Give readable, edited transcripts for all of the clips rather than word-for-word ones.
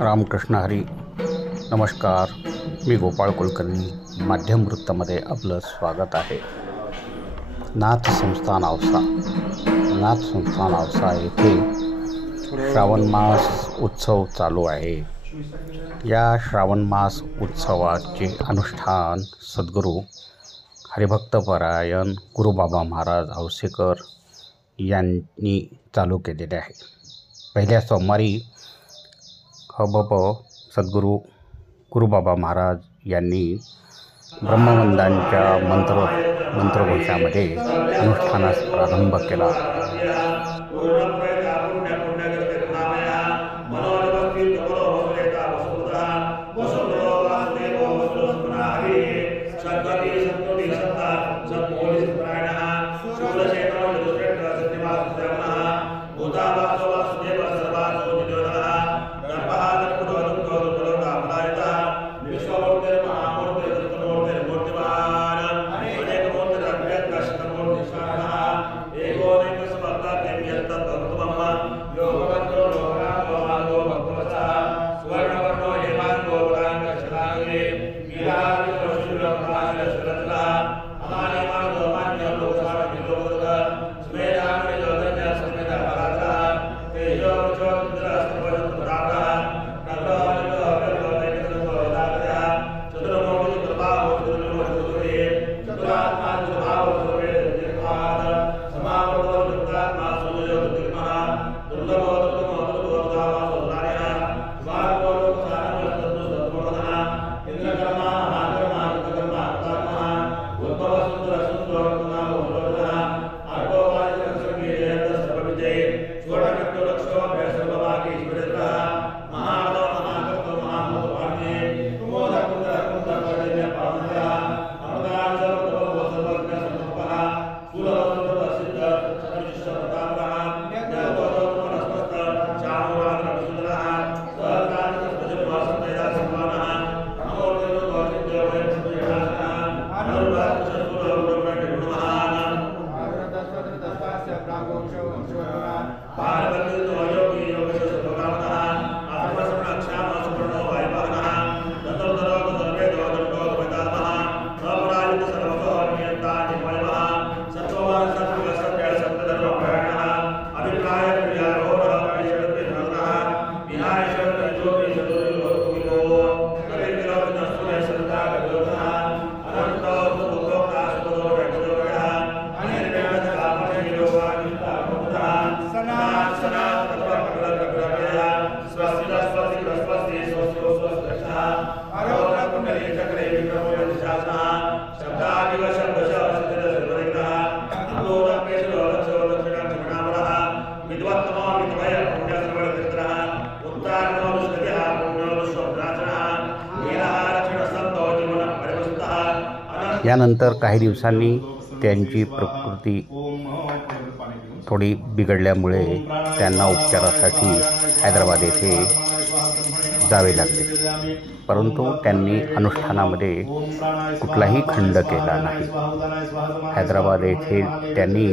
रामकृष्ण हरी. नमस्कार, मी गोपाळ कुलकर्णी. माध्यम वृत्तामध्ये आपलं स्वागत आहे. नाथ संस्थान औसा येथे श्रावण मास उत्सव चालू आहे. या श्रावण मास उत्सवाचे अनुष्ठान सद्गुरू हरिभक्तपरायण गुरुबाबा महाराज औसेकर यांनी चालू केलेले आहे. पहिल्या सोमवारी हबप सद्गुरू गुरुबाबा महाराज यांनी ब्रह्मवंदांच्या मंत्रघोषामध्ये अनुष्ठानास प्रारंभ केला. यानंतर काही दिवसांनी त्यांची प्रकृती थोडी बिघडल्यामुळे त्यांना उपचारासाठी हैदराबाद येथे जावे लागले. परंतु त्यांनी अनुष्ठानामध्ये कुठलाही खंड केला नाही. हैदराबाद येथे त्यांनी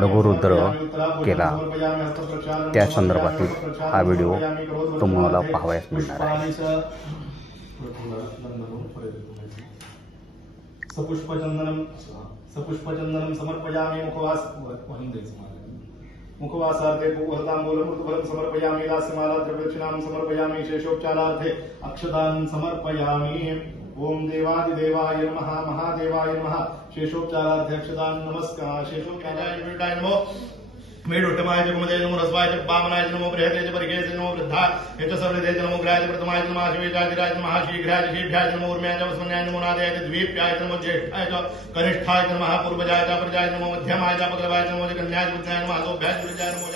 लघुरुद्र केला. त्या संदर्भातील हा व्हिडिओ तुम्हाला पाहावयास मिळणार आहे. सपुष्पचंदनम समर्पयामि मुखवासार्थे भूभरताम्बूलं मृतफलं समर्पयामि दास्यमाला द्रव्यदक्षिणां समर्पयामि शेषोपचारार्थे अक्षतान् समर्पयामि. ओम देवादिदेवाय नमः महादेवाय नमः. शेषोपचारार्थे अक्षतान् नमस्कार. शेषोपचाराय नमो मेढोटमाय जगमदे नमो रसवाय वामनाय नमो बृहते परिगे नमो वृद्धा एच सर्वदे नमो ग्राय प्रथमाय नमः शिवेजाय नमः शीघ्राय शीघ्राय नमो उर्म्याय वसवन्याय नमो नादयाय द्वीप्याय नमो ज्येष्ठाय कनिष्ठाय नमः पूर्वजाय प्रजाय नमो मध्यमाय पगलवाय नमो कन्याय विद्याय नमः अतोभ्याय विद्याय नमो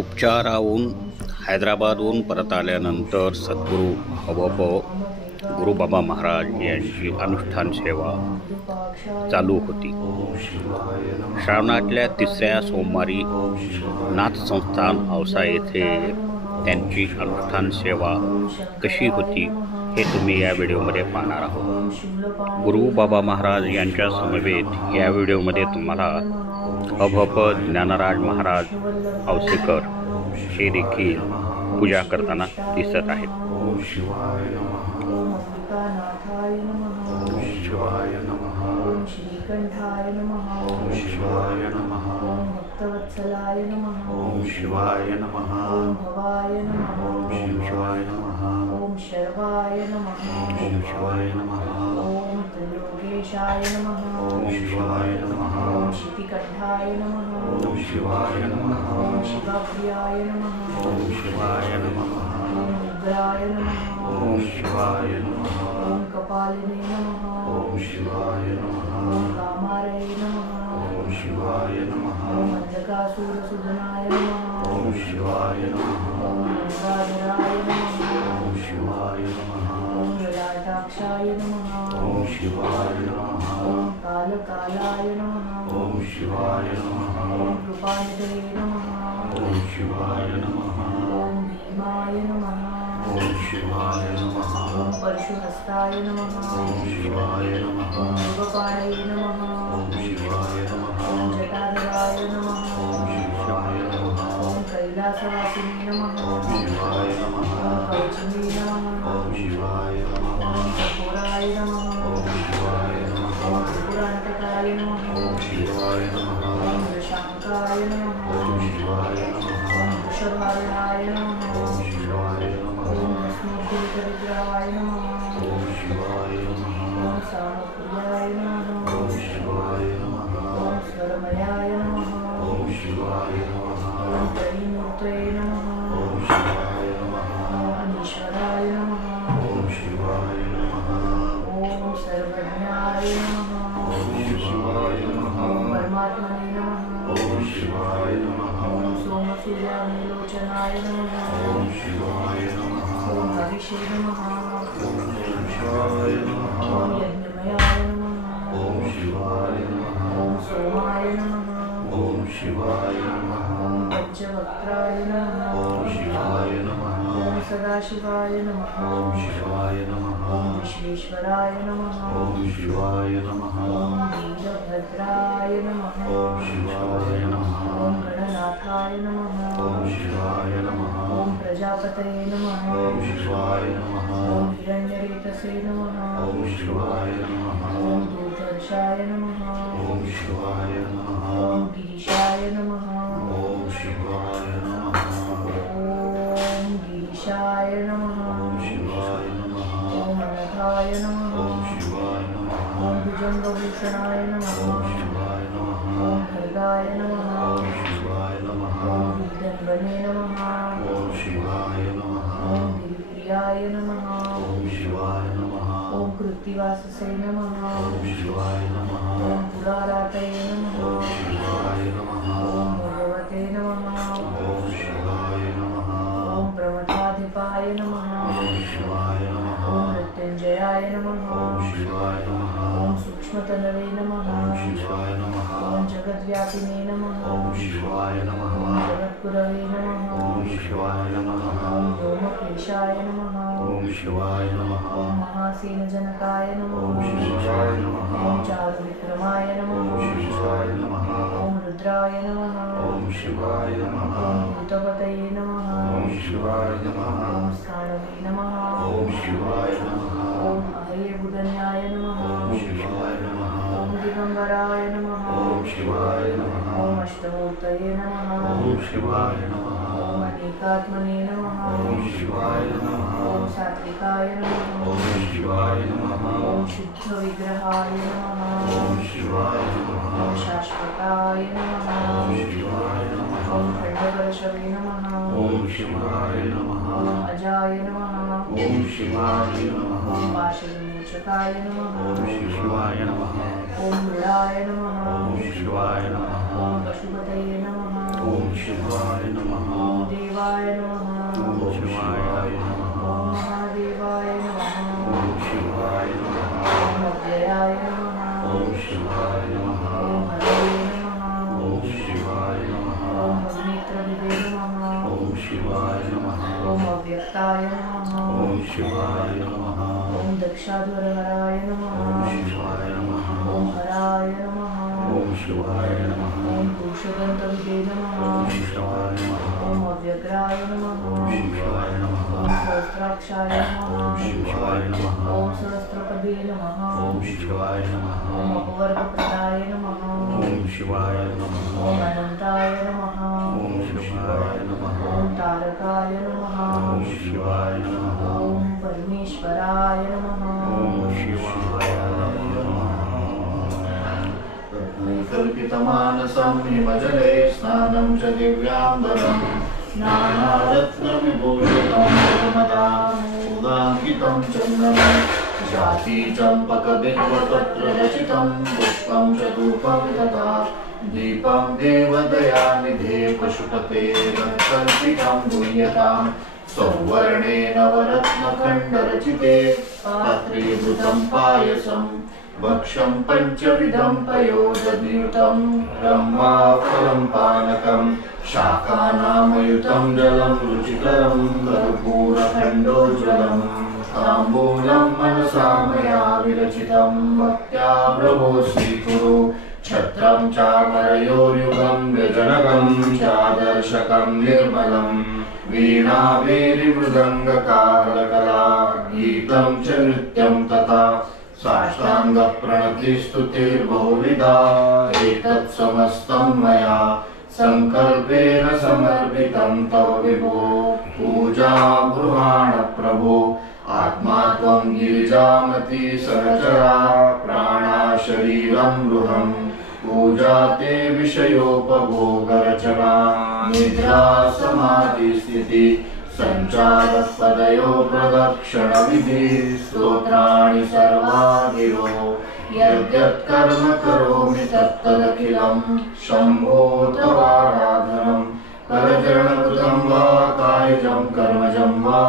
उपचाराहून हैदराबादहून परत आल्यानंतर सद्गुरू हबप गुरुबाबा महाराज यांची अनुष्ठान सेवा चालू होती. श्रावणातल्या 3ऱ्या सोमवारी नाथ संस्थान औसा येथे त्यांची अनुष्ठान सेवा कशी होती हे तुम्ही या व्हिडिओमध्ये पाहणार आहोत. गुरुबाबा महाराज यांच्या समवेत या व्हिडिओमध्ये तुम्हाला हबप ज्ञानराज महाराज औसेकर हे देखील पूजा करताना दिसत आहेत. ओम शिवाय नमः. ओम अंबिकानाथाय नमः. ओम शिवाय नमः. ओम श्रीकंठाय नमः. ओम शिवाय नमः. ओम भक्तवत्सलाय नमः. ओम शिवाय नमः. ओम भवाय नमः. ओम शिवाय नमः. ओम शर्वाय नमः. ओम शिवाय नमः. ओम त्रिलोकेशाय नमः. ओम शिवाय नमः. ओम शितिकंठाय नमः. ओम शिवाय नमः. ओम शिवाप्रियाय नमः. ओम शिवाय नमः. ओम उग्राय नमः. ओम शिवाय नमः. ओम कपालिने नमः. ओम शिवाय नमः. ओम कामारये नमः. ओम शिवाय नमः. ओम अंधकासुरसुदनाय नमः. ओम शिवाय नमः. ओम गंगाधराय नमः. ओम शिवाय नमः. ओम ललाटाक्षाय नमः. ओम शिवाय नमः. ओम कालकालाय नमः. ओम शिवाय नमः. ओम कृपानिधये नमः. ओम शिवाय नमः. ओम भीमाय नमः. ओम शिवाय नमः. ओम परशुहस्ताय नमः. ओम शिवाय नमः. ओम मृगपाणये नमः. ओम शिवाय नमः. ओम जटाधराय नमः. ओम शिवाय नमः. ओम कैलासवासिने नमः. ओम शिवाय नमः. ओम कवचिने नमः. ओम शिवाय नमः. ओम कपूराय नमः. ओम शिवाय नमः. ओम त्रिपुरान्तकाय नमः. ओम शिवाय नमः. ओम वृषांकाय नमः. ओम शिवाय नमः. ओम वृषभारणाय नमः. ओम शिवाय नमः. ओम भस्मोद्भूतविग्रहाय नमः. ओम शिवाय नमः. ओम सामप्रियाय नमः. ओम शिवाय नमः. ओम स्वरमयाय नमः. ओम शिवाय नमः. ओम त्रिमूर्तये नमः. ओम शिवाय नमः. ओम अनीश्वराय नमः. ओम शिवाय नमः. ओम सर्वज्ञाय नमः. ओम शिवाय नमः. ओम परमात्मने नमः. ओम शिवाय नमः. ओम सोमसूर्याग्निलोचनाय नमः. ओम शिवाय नमः. ओम हविषे नमः. ओम शिवाय नमः. ओम यज्ञमयाय नमः. ओम शिवाय नमः. ओम सोमाय नमः. ओम शिवाय नमः. ओम पंचवक्त्राय नमः. ओम शिवाय नमः. ओम सदाशिवाय नमः. ओम शिवाय नमः. ओम विश्वेश्वराय नमः. ओम शिवाय नमः. ओम वीरभद्राय नमः. ओम शिवाय नमः. ओम गणनाथाय नमः. ओम शिवाय नमः. ओम प्रजापतये नमः. ओम शिवाय नमः. ओम हिरण्यरेतसे नमः. ओम शिवाय नमः. ओम दूर्धर्षाय नमः. ओम शिवाय नमः. ओम गिरीशाय नमः. ओम शिवाय नमः. ओम गिरीशाय नमः. ओम शिवाय नमः. ओम अनघाय नमः. ओम शिवाय नमः. ओम भुजंगभूषणाय नमः. ओम शिवाय नमः. ओम भर्गाय नमः. ओम शिवाय नमः. ओम विद्यन्वने नमः. ओम शिवाय नमः. ओम गिरिप्रियाय नमः. ओम शिवाय नमः. ओम कृत्तिवाससे नमः. ओम शिवाय नमः. ओम पुरारातये नमः. ओम शिवाय नमः. ओम भगवते नमः. ओम शिवाय नमः. ओम प्रमथाधिपाय नमः. ओम शिवाय नमः. ओम मृत्युंजयाय नमः. ओम शिवाय नमः. ओम सूक्ष्मतनवे नमः. ओम शिवाय नमः. ओम जगद्व्यापिने नमः. ओम शिवाय नमः. ओम जगद्गुरवे नमः. ओम शिवाय नमः. ओम व्योमकेशाय नमः. ओम शिवाय नमः. ओम महासेनजनकाय नमः. ओम शिवाय नमः. ओम चारुविक्रमाय नमः. ओम शिवाय नमः. ओम रुद्राय नमः. ओम शिवाय नमः. ओम भूतपतये नमः. ओम शिवाय नमः. ओम स्थाणवे नमः. ओम शिवाय नमः. ओम अहयबुधन्याय नमः. ओम शिवाय नमः. ओम दिगंबराय नमः. ओम शिवाय नमः. ओम अष्टमूर्तये नमः. ओम शिवाय नमः. ओम अनेकात्मने नमः. ओम शिवाय नमः. ओम सात्विकाय नमः. ओम शिवाय नमः. ओम शुद्धविग्रहाय नमः. ओम शिवाय नमः. ओम शाश्वताय नमः. ओम शिवाय नमः. ओम खंडकर्षवे नमः. ओम शिवाय नमः. ओम अजाय नमः. ओम शिवाय नमः. ओम पाशविमोचकाय नमः. ओम शिवाय नमः. ओम मृडाय नमः. ओम शिवाय नमः. ओम पशुपतये नमः. ओम शिवाय नमः. शिवाय नमः ओम हरये नमः ओम शिवाय नमः ओम अग्नित्रविदे नमः ओम शिवाय नमः ओम अव्यक्ताय नमः ओम शिवाय नमः ओम दक्षाध्वरहराय नमः ओम शिवाय नमः ओम हराय नमः ओम शिवाय नमः ओम पुरुषगंधविदे नमः ओम शिवाय नमः ओम अव्यग्राय नमः ओम शिवाय नमः ओम सहस्राक्षाय नमः ओम शिवाय नमः ओम सहस्रपदे नमः ओम शिवाय नमः ओम अपवर्गप्रदाय नमः ओम शिवाय नमः ओम अनंताय नमः ओम शिवाय नमः ओम तारकाय नमः ओम शिवाय नमः ओम परमेश्वराय नमः ओम शिवाय नमः कल्पितमानसं हिमजले स्नानं च दिव्याम्बरम् नानारत्नविभूषितं जगमदामोदाङ्कितं चन्दनं जातिचम्पकबिल्वपत्ररचितं पुष्पं च धूपं तथा दीपं देवदयानिधे पशुपतेर्कल्पितं गुह्यतां सौवर्णे नवरत्नखण्डरचिते पात्रे घृतं पायसं भक्ष्यं पञ्चविधं पयोदधीतं ब्रह्माफलं पानकं शाकानामयुतं जलं रुचिकरं कर्पूरखण्डोज्ज्वलं ताम्बूलं मनसा मया विरचितं भक्त्या प्रभो स्वीकुरु छत्रं चामरयोर्युगं व्यजनकं चादर्शकं निर्मलं वीणाभेरिमृदङ्गकारकला गीतं च नृत्यं तथा साष्टाङ्गप्रणतिस्तुतिर्बहुविधा एतत् समस्तं मया संकल्पेन समर्पितं तव विभो पूजा गृहाण प्रभो आत्मा त्वं गिरिजामति सहचरा प्राणा शरीरं गृहं पूजा ते विषयोपभोगरचना निद्रा समाधिस्थिति संचारपदयो प्रदक्षिणविधि स्तोत्राणि सर्वागिरो यद्यत् कर्म करोमि तत्तदखिलं शम्भो तवाराधनं करचरणकृतं वा कायजं कर्मजं वा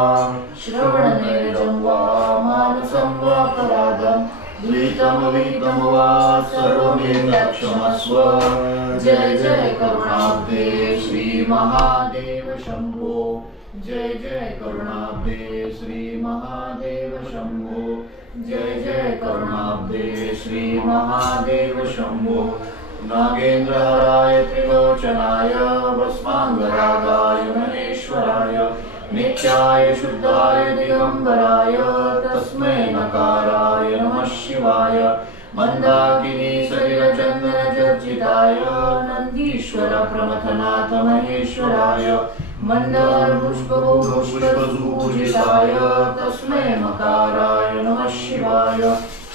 श्रवणनैरजं वा मानसं वा पराधं द्वितमवितं वा सर्वमेतत्क्षमस्व जय जय करुणाब्धे श्री महादेव शम्भो जय जय करुणाब्धे श्री महादेव शम्भो जय जय करुणाब्धे श्री महादेव शम्भो नागेन्द्रहराय त्रिलोचनाय भस्माङ्गरागाय महेश्वराय नित्याय शुद्धाय दिगम्बराय तस्मै नकाराय नमः शिवाय मंदाकिनी सलिलचन्दनचर्चिताय नन्दीश्वर प्रमथनाथ महेश्वराय मण्डलपुष्पभूषिताय तस्मै मकाराय नमः शिवाय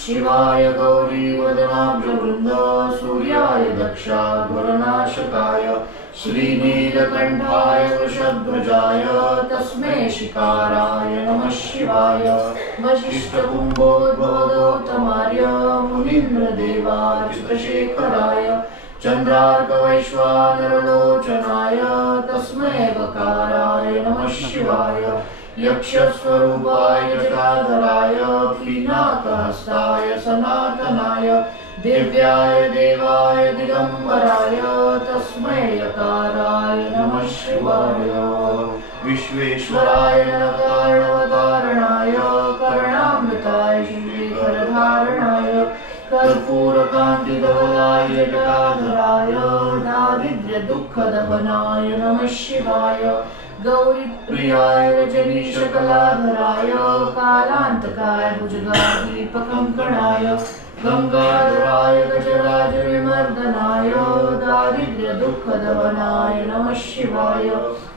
शिवाय गौरीवदनाब्जवृन्द सूर्याय दक्षाध्वरनाशकाय श्रीनीलकण्ठाय वृषध्वजाय तस्मै शिकाराय नमः शिवाय वसिष्ठकुम्भोद्भवगौतमार्य मुनीन्द्रदेवाच्युतशेखराय चन्द्रार्कवैश्वानरलोचनाय तस्मै वकाराय नमः शिवाय यक्षस्वरूपाय जटाधराय पिनाकहस्ताय सनातनाय दिव्याय देवाय दिगंबराय तस्मै यकाराय नमः शिवाय विश्वेश्वराय नरकारणवतारणाय कर्णामृताय श्रीधरधारणाय कर्पूरकान्तिधवलाय जटाधराय दारिद्र्यदुःखदहनाय नमः शिवाय गौरीप्रियाय रजनीशकलाधराय कालान्तकाय भुजगादीपकङ्कणाय गंगाधराय गजराजविमर्दनाय दारिद्र्यदुःखदहनाय नमः शिवाय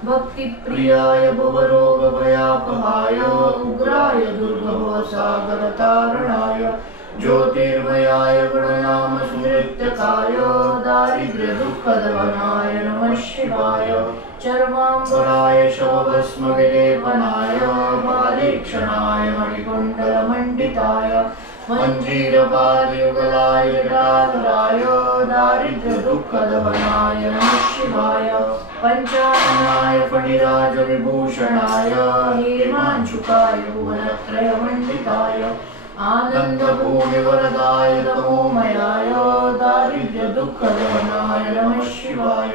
भक्तिप्रियाय भवरोगभयापहाय उग्राय दुर्गभवसागरतारणाय ज्योतिर्मयाय गुणनामसुनृत्यकाय दारिद्र्यदुःखदहनाय नमः शिवाय चर्माम्बराय शवभस्मविलेपनाय बालेक्षणाय मणिकुण्डलमण्डिताय मञ्जीरपादयुगलाय जटाधराय दारिद्र्यदुःखदहनाय नमः शिवाय पञ्चाननाय फणिराजविभूषणाय हेमांशुकाय भुवनत्रयमण्डिताय आनन्दभूमिवरदाय तमोमयाय दारिद्र्यदुःखदहनाय नमः शिवाय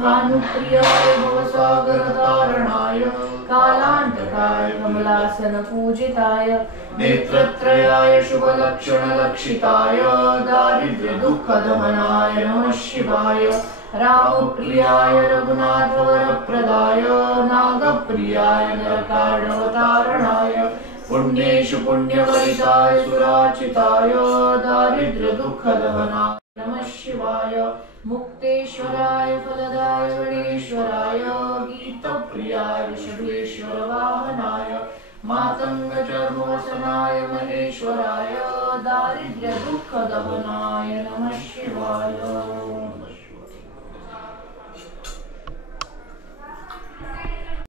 भानुप्रियाय भवसागरतारणाय कालान्तकाय कमलासनपूजिताय नेत्रत्रयाय शुभलक्षणलक्षिताय दारिद्र्यदुःखदमनाय नमः शिवाय रामप्रियाय रघुनाथवरप्रदाय नागप्रियाय नरकार्णवतारणाय पुण्येषु पुण्यवरिताय सुराचिताय दारिद्र्यदुःखदहनाय नमः शिवाय मुक्तेश्वराय फलदाय गणेश्वराय गीतप्रियाय ऋषभेश्वर वाहनाय मातङ्गचर्मवसनाय महेश्वराय दारिद्र्यदुःखदहनाय नमः शिवाय